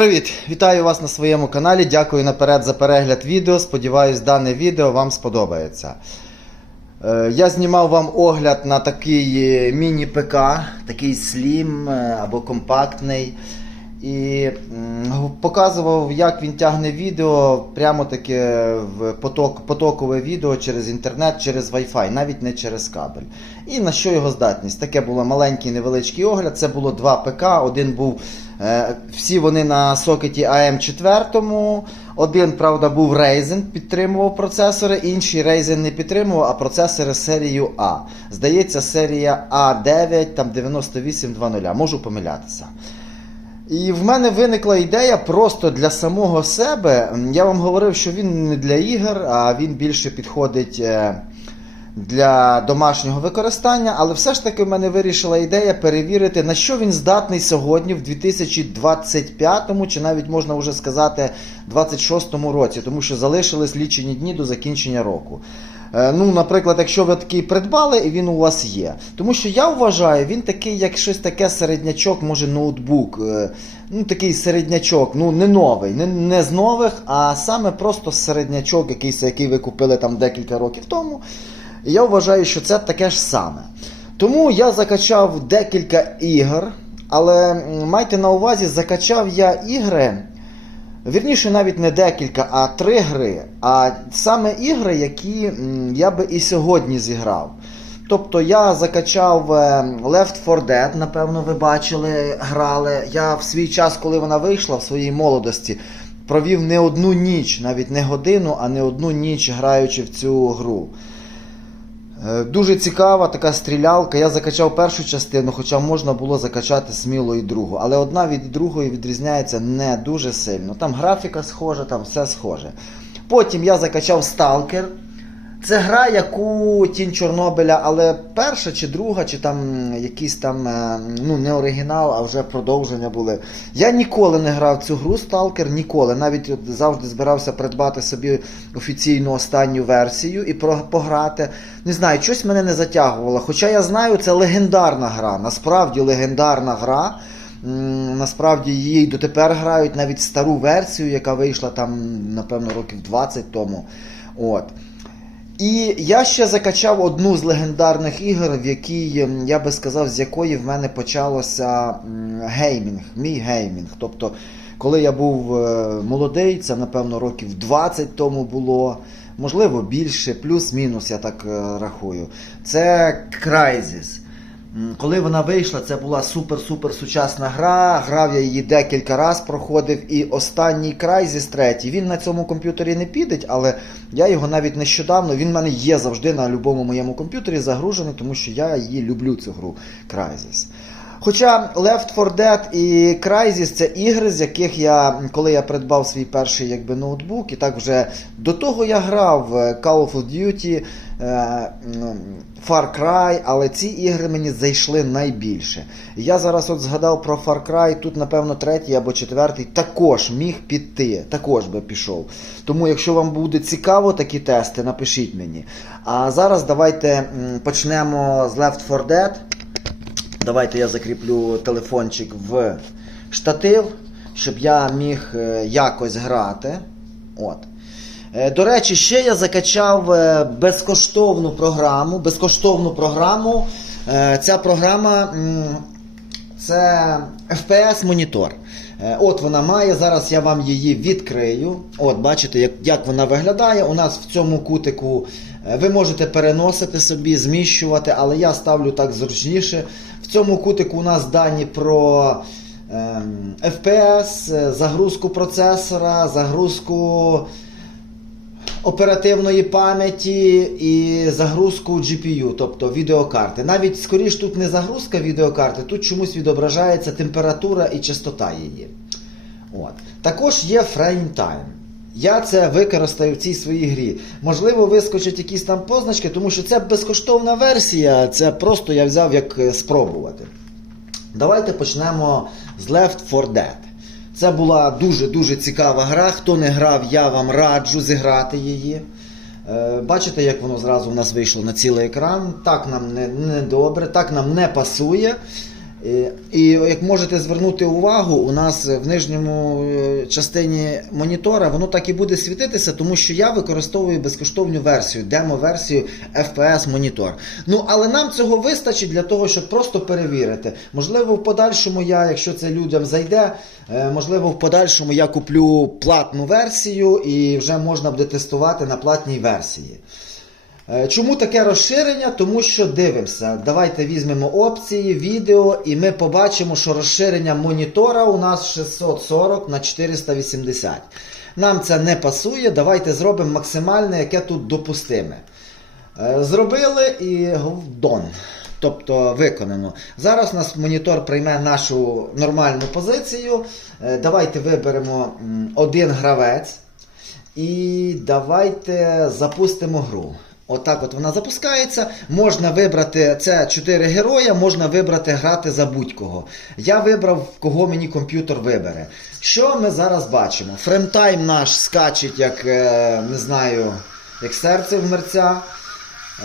Привіт! Вітаю вас на своєму каналі. Дякую наперед за перегляд відео. Сподіваюсь, дане відео вам сподобається. Е, Я знімав вам огляд на такий е, міні-ПК, такий слім е, або компактний. І показував, як він тягне відео прямо таке в поток, потокове відео через інтернет, через Wi-Fi, навіть не через кабель. І на що його здатність? Таке було маленький невеличкий огляд. Це було два ПК. Один був е, всі вони на сокеті AM4. Один, правда, був Ryzen, підтримував процесори, інший Ryzen не підтримував, а процесори серію А. Здається, серія А9, там 9820. Можу помилятися. І в мене виникла ідея просто для самого себе. Я вам говорив, що він не для ігор, а він більше підходить е, для домашнього використання. Але все ж таки в мене вирішила ідея перевірити, на що він здатний сьогодні, в 2025 чи навіть можна вже сказати 26 році, тому що залишились лічені дні до закінчення року. Е, Ну, наприклад, якщо ви такий придбали і він у вас є. Тому що я вважаю, він такий, як щось таке середнячок, може ноутбук. е, Ну, такий середнячок, ну не новий, не, не з нових, а саме просто середнячок, якийсь, який ви купили там декілька років тому. І я вважаю, що це таке ж саме. Тому я закачав декілька ігор, але майте на увазі, закачав я ігри. Вірніше, навіть не декілька, а три гри. А саме ігри, які я би і сьогодні зіграв. Тобто я закачав е, Left 4 Dead, напевно, ви бачили, грали. Я в свій час, коли вона вийшла в своїй молодості, провів не одну ніч, навіть не годину, а не одну ніч граючи в цю гру. Е, Дуже цікава така стрілялка. Я закачав першу частину, хоча можна було закачати сміло і другу. Але одна від другої відрізняється не дуже сильно. Там графіка схожа, там все схоже. Потім я закачав Stalker. Це гра, яку Тінь Чорнобиля, але перша чи друга, чи там якийсь там, е, ну не оригінал, а вже продовження були. Я ніколи не грав цю гру Stalker, ніколи. Навіть от завжди збирався придбати собі офіційну останню версію і пограти. Не знаю, щось мене не затягувало. Хоча я знаю, це легендарна гра, насправді легендарна гра. Насправді її дотепер грають навіть стару версію, яка вийшла там, напевно, років 20 тому. От. І я ще закачав одну з легендарних ігор, в якій, ем, я би сказав, з якої в мене почалося геймінг, мій геймінг. Тобто, коли я був е, молодий, це напевно років 20 тому було, можливо більше, плюс-мінус, я так е, рахую. Це Crysis. Коли вона вийшла, це була супер-супер сучасна гра. Грав я її декілька разів проходив. І останній край зі третій. він на цьому комп'ютері не піде, але я його навіть нещодавно, він в мене є завжди на будь-якому моєму комп'ютері загружений, тому що я її люблю, цю гру Crysis. Хоча Left 4 Dead і Crysis це ігри, з яких я, коли я придбав свій перший якби, ноутбук, і так вже до того я грав в Call of Duty, е, Far Cry, але ці ігри мені зайшли найбільше. Я зараз от згадав про Far Cry, тут, напевно, третій або четвертий також міг піти, також би пішов. Тому, якщо вам буде цікаво такі тести, напишіть мені. А зараз давайте почнемо з Left 4 Dead. Давайте я закріплю телефончик в штатив, щоб я міг е, якось грати. От. Е, До речі, ще я закачав е, безкоштовну програму. Безкоштовну програму. Ця програма це FPS монітор. От вона має. Зараз я вам її відкрию. От, бачите, як, як вона виглядає. У нас в цьому кутику ви можете переносити собі, зміщувати, але я ставлю так зручніше. В цьому кутику у нас дані про ем, FPS, е, загрузку процесора, загрузку оперативної пам'яті і загрузку GPU, тобто відеокарти. Навіть скоріш тут не загрузка відеокарти, тут чомусь відображається температура і частота її. От. Також є фреймтайм. Я це використаю в цій своїй грі. Можливо, вискочать якісь там позначки, тому що це безкоштовна версія, це просто я взяв як е, спробувати. Давайте почнемо з Left 4 Dead. Це була дуже-дуже цікава гра. Хто не грав, я вам раджу зіграти її. Е, Бачите, як воно зразу в нас вийшло на цілий екран. Так нам не, не добре, так нам не пасує. І, і як можете звернути увагу, у нас в нижньому е, частині монітора воно так і буде світитися, тому що я використовую безкоштовну версію, демо-версію FPS монітор. Ну, але нам цього вистачить для того, щоб просто перевірити. Можливо, в подальшому я, якщо це людям зайде, е, можливо, в подальшому я куплю платну версію і вже можна буде тестувати на платній версії. Е, Чому таке розширення? Тому що дивимося. Давайте візьмемо опції, відео, і ми побачимо, що розширення монітора у нас 640 на 480. Нам це не пасує. Давайте зробимо максимальне, яке тут допустиме. Е, Зробили і дон. Тобто виконано. Зараз у нас монітор прийме нашу нормальну позицію. Е, Давайте виберемо один гравець. І давайте запустимо гру. Отак от вона запускається. Можна вибрати це 4 героя, можна вибрати грати за будь-кого. Я вибрав, кого мені комп'ютер вибере. Що ми зараз бачимо? Фремтайм наш скачить, як е, не знаю, як серце в мерця.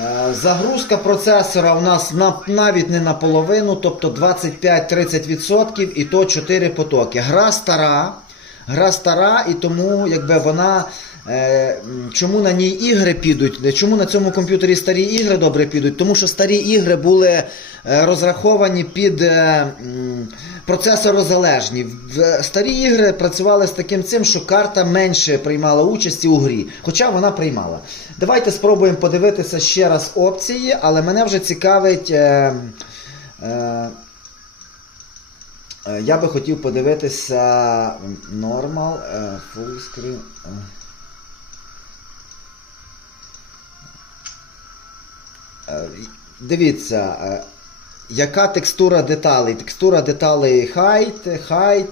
Е, Загрузка процесора у нас навіть не наполовину, тобто 25-30% і то 4 потоки. Гра стара, гра стара, і тому якби вона. Е, чому на ній ігри підуть? Чому на цьому комп'ютері старі ігри добре підуть? Тому що старі ігри були е, розраховані під е, процесорозалежні. Старі ігри працювали з таким цим, що карта менше приймала участі у грі, хоча вона приймала. Давайте спробуємо подивитися ще раз опції, але мене вже цікавить. Я би хотів подивитися Normal, Full Screen. Дивіться, е, яка текстура деталей? Текстура деталей height, height,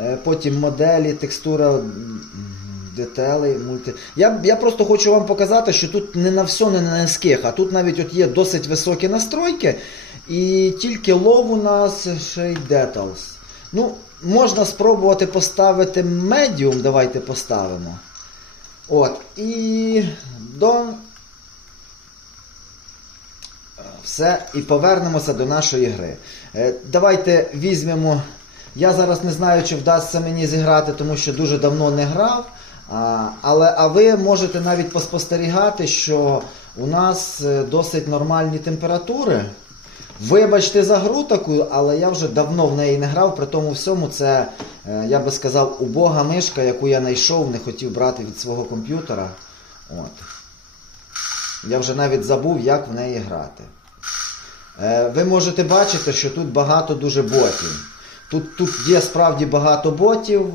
е, потім моделі, текстура деталей, мульти. Я, я просто хочу вам показати, що тут не на все, не на низьких, а тут навіть от є досить високі настройки, і тільки low у нас ще й details. Ну, можна спробувати поставити medium, давайте поставимо. От, і до все, і повернемося до нашої гри. Е, Давайте візьмемо. Я зараз не знаю, чи вдасться мені зіграти, тому що дуже давно не грав. А, але а ви можете навіть поспостерігати, що у нас е, досить нормальні температури. Вибачте за гру таку, але я вже давно в неї не грав. При тому всьому це, е, я би сказав, убога мишка, яку я знайшов, не хотів брати від свого комп'ютера. От. Я вже навіть забув, як в неї грати. Е, Ви можете бачити, що тут багато дуже ботів. Тут, тут є справді багато ботів.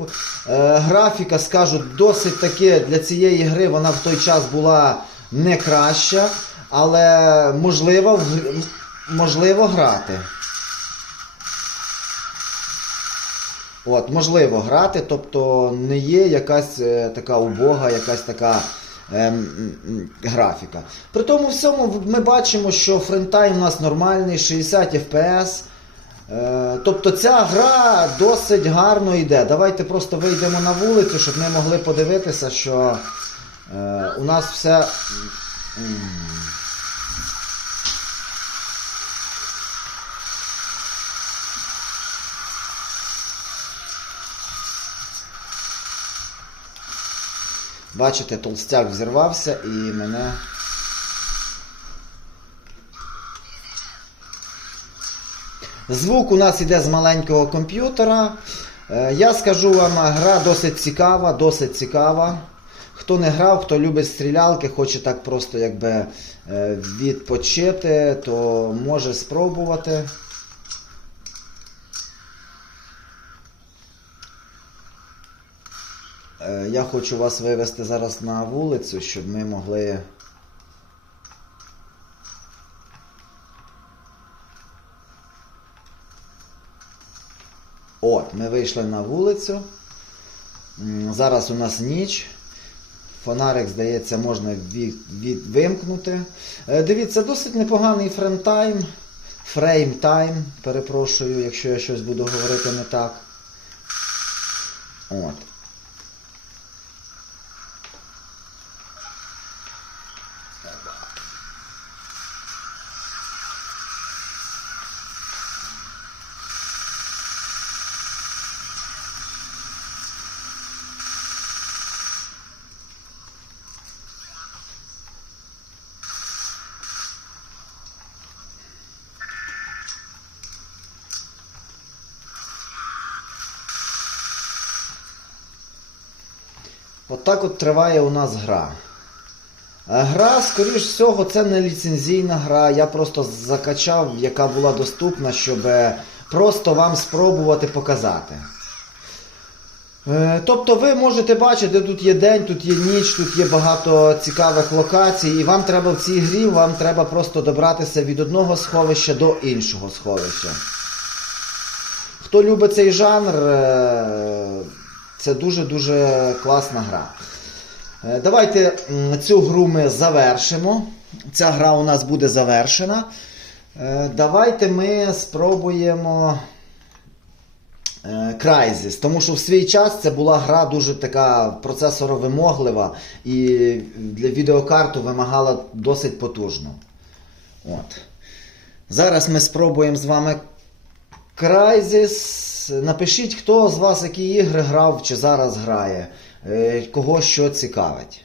Е, Графіка, скажу, досить таки для цієї гри вона в той час була не краща, але можливо, можливо грати. От, можливо грати, тобто не є якась е, така убога, якась така графіка. При тому всьому ми бачимо, що френтайм у нас нормальний, 60 FPS. Е, тобто ця гра досить гарно йде. Давайте просто вийдемо на вулицю, щоб ми могли подивитися, що е, у нас все. Бачите, толстяк взірвався і мене. Звук у нас іде з маленького комп'ютера. Е, Я скажу вам, гра досить цікава, досить цікава. Хто не грав, хто любить стрілялки, хоче так просто якби е, відпочити, то може спробувати. Я хочу вас вивести зараз на вулицю, щоб ми могли. От, ми вийшли на вулицю. Зараз у нас ніч. Фонарик, здається, можна від, від, вимкнути. Е, Дивіться, досить непоганий фреймтайм. Фреймтайм, перепрошую, якщо я щось буду говорити не так. От. От от триває у нас гра. Е, Гра, скоріш всього, це не ліцензійна гра. Я просто закачав, яка була доступна, щоб е, просто вам спробувати показати. Е, Тобто ви можете бачити, тут є день, тут є ніч, тут є багато цікавих локацій, і вам треба в цій грі, вам треба просто добратися від одного сховища до іншого сховища. Хто любить цей жанр, це дуже-дуже класна гра. Е, Давайте цю гру ми завершимо. Ця гра у нас буде завершена. Е, Давайте ми спробуємо е, Crysis, тому що в свій час це була гра дуже така процесоровимоглива і для відеокарту вимагала досить потужно. От. Зараз ми спробуємо з вами Crysis. Напишіть, хто з вас які ігри грав чи зараз грає, е, кого що цікавить.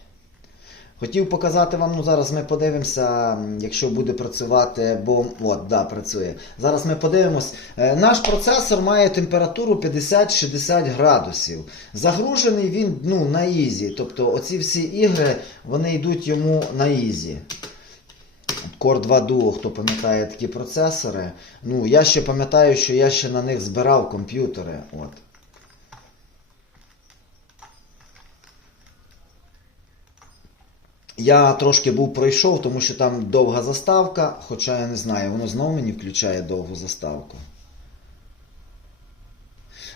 Хотів показати вам, ну зараз ми подивимося, якщо буде працювати, бо от, да, працює. Зараз ми подивимось. Е, Наш процесор має температуру 50-60 градусів. Загружений він ну, на ізі. Тобто оці всі ігри вони йдуть йому на ізі. Core 2 Duo, хто пам'ятає такі процесори. Ну, я ще пам'ятаю, що я ще на них збирав комп'ютери. От. Я трошки був пройшов, тому що там довга заставка, хоча я не знаю, воно знову мені включає довгу заставку.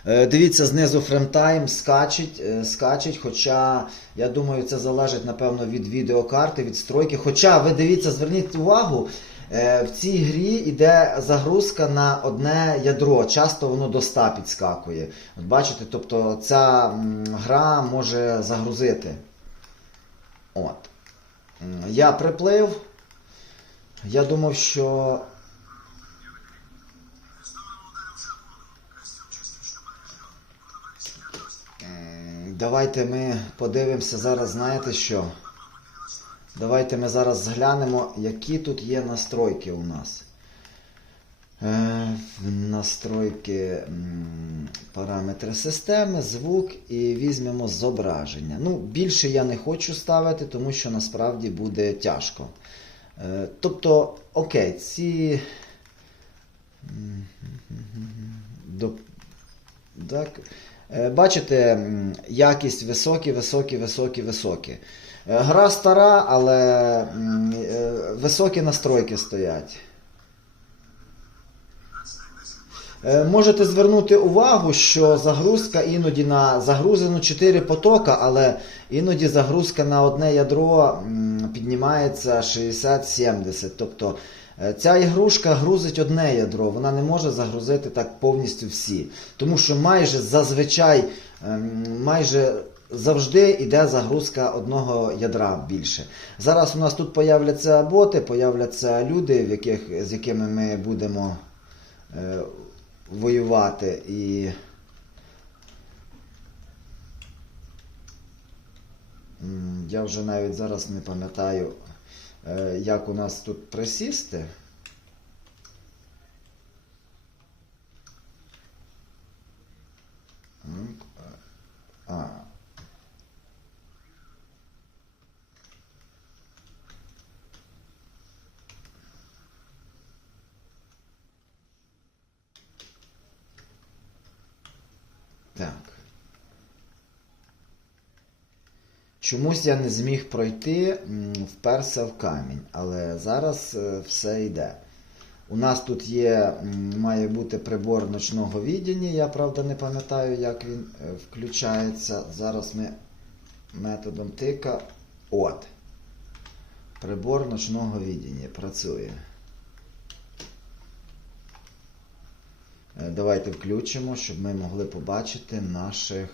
Е, Дивіться, знизу фремтайм скачить, е, скачить, хоча я думаю, це залежить, напевно, від відеокарти, від стройки. Хоча ви дивіться, зверніть увагу, е, в цій грі йде загрузка на одне ядро. Часто воно до 100 підскакує. От бачите, тобто ця гра може загрузити. От. Я приплив. Я думав, що. Давайте ми подивимося зараз, знаєте що? Давайте ми зараз зглянемо, які тут є настройки у нас. Е, настройки параметри системи, звук і візьмемо зображення. Ну, більше я не хочу ставити, тому що насправді буде тяжко. Е, тобто, окей, ці. До... Так. Е, Бачите, якість високі, високі, високі, високі. Е, Гра стара, але е, високі настройки стоять. Можете звернути увагу, що загрузка іноді на загрузено 4 потока, але іноді загрузка на одне ядро піднімається 60-70. Тобто ця ігрушка грузить одне ядро, вона не може загрузити так повністю всі. Тому що майже зазвичай, ем, майже завжди йде загрузка одного ядра більше. Зараз у нас тут появляться боти, появляться люди, в яких, з якими ми будемо. е, воювати і. Я вже навіть зараз не пам'ятаю, е, як у нас тут присісти. А. Так. Чомусь я не зміг пройти, вперся в камінь, але зараз е, все йде. У нас тут є, має бути прибор ночного відділення, я правда не пам'ятаю, як він е, включається. Зараз ми методом тика. От. Прибор ночного відділення працює. Е, Давайте включимо, щоб ми могли побачити наших.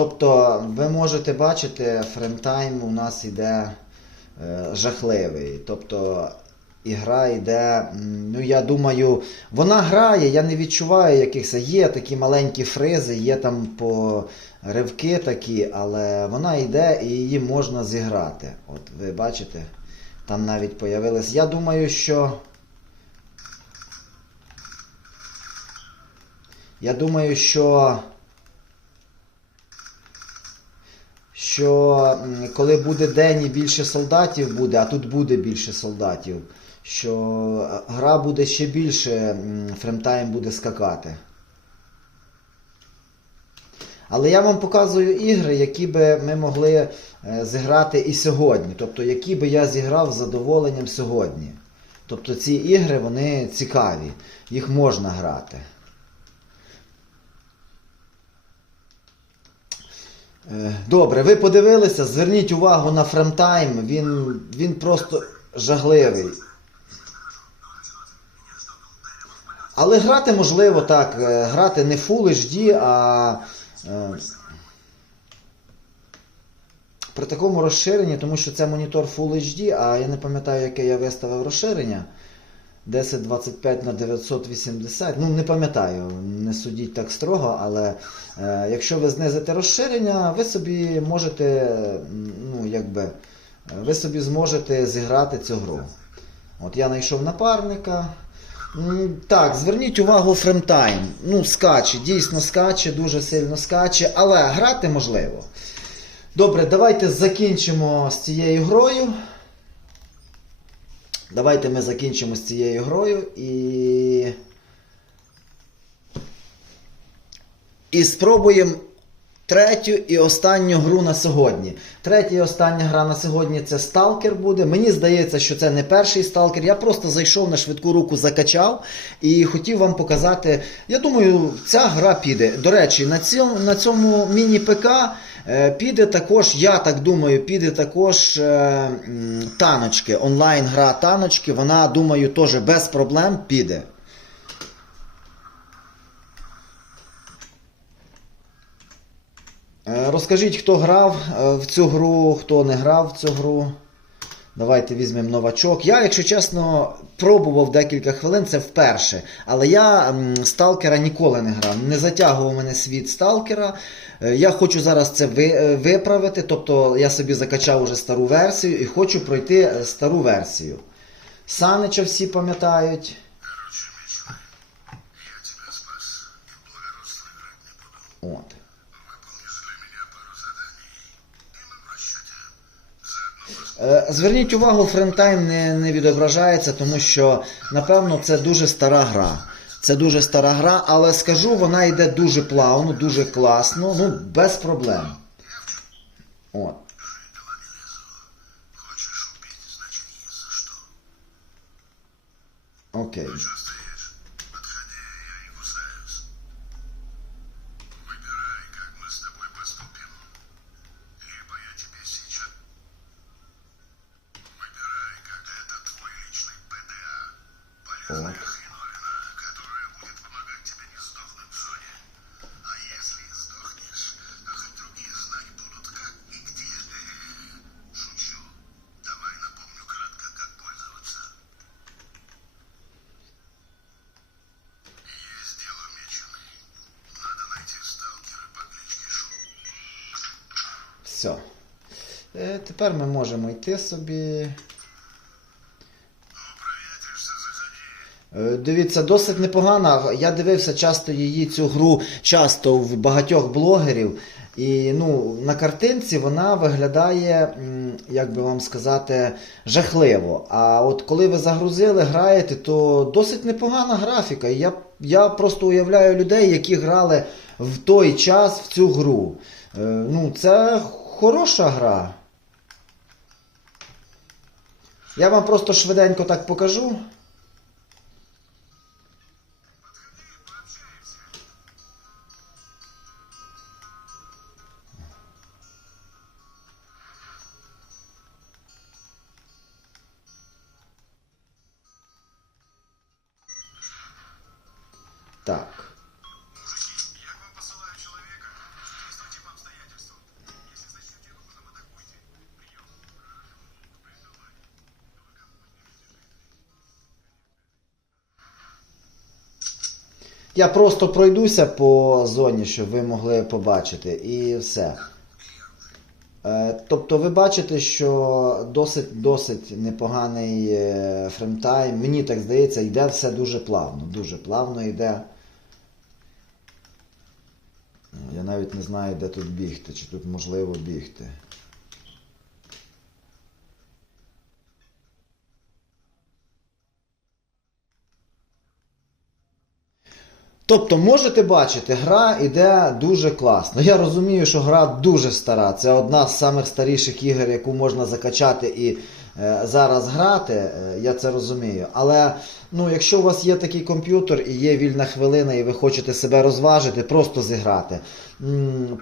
Тобто ви можете бачити, фреймтайм у нас іде е, жахливий. Тобто І гра йде, ну я думаю, вона грає, я не відчуваю якихось. Є такі маленькі фризи, є там по ривки такі, але вона йде і її можна зіграти. От ви бачите, там навіть появилось. Я думаю, що. Я думаю, що. Що коли буде день і більше солдатів буде, а тут буде більше солдатів, що е, гра буде ще більше, фремтайм буде скакати. Але я вам показую ігри, які би ми могли е, зіграти і сьогодні. Тобто, які би я зіграв з задоволенням сьогодні. Тобто ці ігри вони цікаві, їх можна грати. Добре, ви подивилися, зверніть увагу на фремтайм, він, він просто жахливий. Але грати можливо так, е, грати не Full HD, а е, при такому розширенні, тому що це монітор Full HD, а я не пам'ятаю, яке я виставив розширення. 1025 на 980. Ну, не пам'ятаю, не судіть так строго, але е, якщо ви знизите розширення, ви собі можете, ну, якби, ви собі зможете зіграти цю гру. От я знайшов напарника. Так, зверніть увагу фремтайм. Ну, скаче, дійсно скаче, дуже сильно скаче, але грати можливо. Добре, давайте закінчимо з цією грою. Давайте ми закінчимо з цією грою і. І спробуємо третю і останню гру на сьогодні. Третя і остання гра на сьогодні це Сталкер буде. Мені здається, що це не перший сталкер. Я просто зайшов на швидку руку, закачав і хотів вам показати. Я думаю, ця гра піде. До речі, на цьому, на цьому міні-ПК піде також, я так думаю, піде також е, таночки. Онлайн-гра таночки. Вона, думаю, теж без проблем піде. Е, Розкажіть, хто грав е, в цю гру, хто не грав в цю гру. Давайте візьмемо новачок. Я, якщо чесно, пробував декілька хвилин, це вперше. Але я сталкера ніколи не грав. Не затягував мене світ сталкера. Е, Я хочу зараз це е, виправити. Тобто я собі закачав уже стару версію і хочу пройти е, стару версію. Санича всі пам'ятають. Короче, Зверніть увагу, френтайм не, не відображається, тому що, напевно, це дуже стара гра. Це дуже стара гра, але скажу, вона йде дуже плавно, дуже класно, ну, без проблем. От. Жидела Все. Е, Тепер ми можемо йти собі. Е, Дивіться, досить непогана. Я дивився часто її цю гру часто в багатьох блогерів. І ну, на картинці вона виглядає, як би вам сказати, жахливо. А от коли ви загрузили, граєте, то досить непогана графіка. Я, я просто уявляю людей, які грали в той час в цю гру. Е, Ну, це хороша гра. Я вам просто швиденько так покажу. Я просто пройдуся по зоні, щоб ви могли побачити, і все. Е, Тобто ви бачите, що досить досить непоганий е, фреймтайм. Мені так здається, йде все дуже плавно. Дуже плавно йде. Я навіть не знаю, де тут бігти, чи тут можливо бігти. Тобто, можете бачити, гра йде дуже класно. Я розумію, що гра дуже стара. Це одна з самих старіших ігор, яку можна закачати і е, зараз грати. Е, я це розумію. Але ну, якщо у вас є такий комп'ютер і є вільна хвилина, і ви хочете себе розважити, просто зіграти.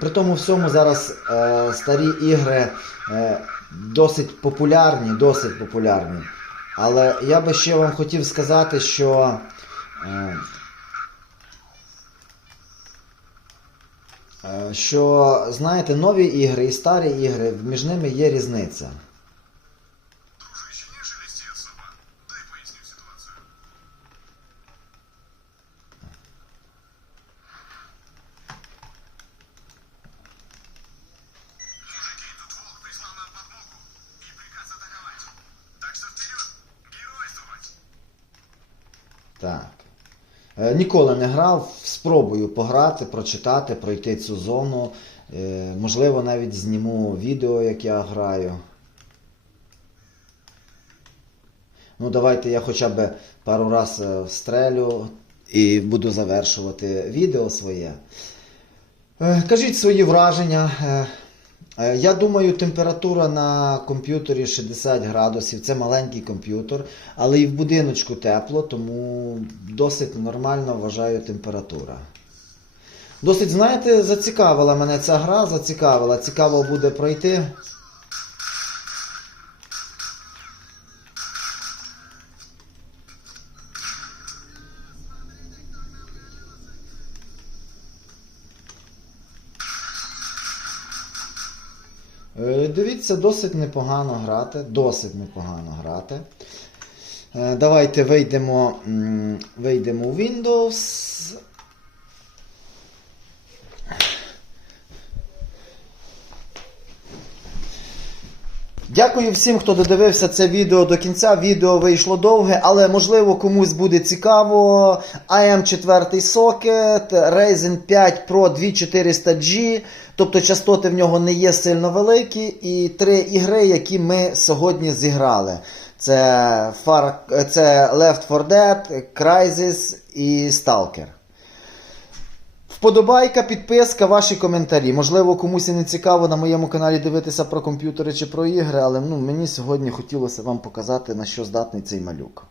При тому всьому зараз е, старі ігри е, досить популярні, досить популярні. Але я би ще вам хотів сказати, що. Е, що, знаєте, нові ігри і старі ігри, між ними є різниця. Так. Е, Ніколи не грав, спробую пограти, прочитати, пройти цю зону. Е, Можливо, навіть зніму відео, як я граю. Ну, давайте я хоча б пару раз стрелю і буду завершувати відео своє. Е, Кажіть свої враження. Е, Я думаю, температура на комп'ютері 60 градусів. Це маленький комп'ютер, але і в будиночку тепло, тому досить нормально вважаю температура. Досить, знаєте, зацікавила мене ця гра, зацікавила. Цікаво буде пройти. Дивіться, досить непогано грати. Досить непогано грати. Е, Давайте вийдемо, вийдемо у Windows. Дякую всім, хто додивився це відео до кінця. Відео вийшло довге, але можливо комусь буде цікаво. AM 4 сокет, Ryzen 5 Pro 2400G, тобто частоти в нього не є сильно великі. І три ігри, які ми сьогодні зіграли. Це, Far, це Left 4 Dead, Crysis і Stalker. Вподобайка, підписка, ваші коментарі. Можливо, комусь і не цікаво на моєму каналі дивитися про комп'ютери чи про ігри, але ну, мені сьогодні хотілося вам показати, на що здатний цей малюк.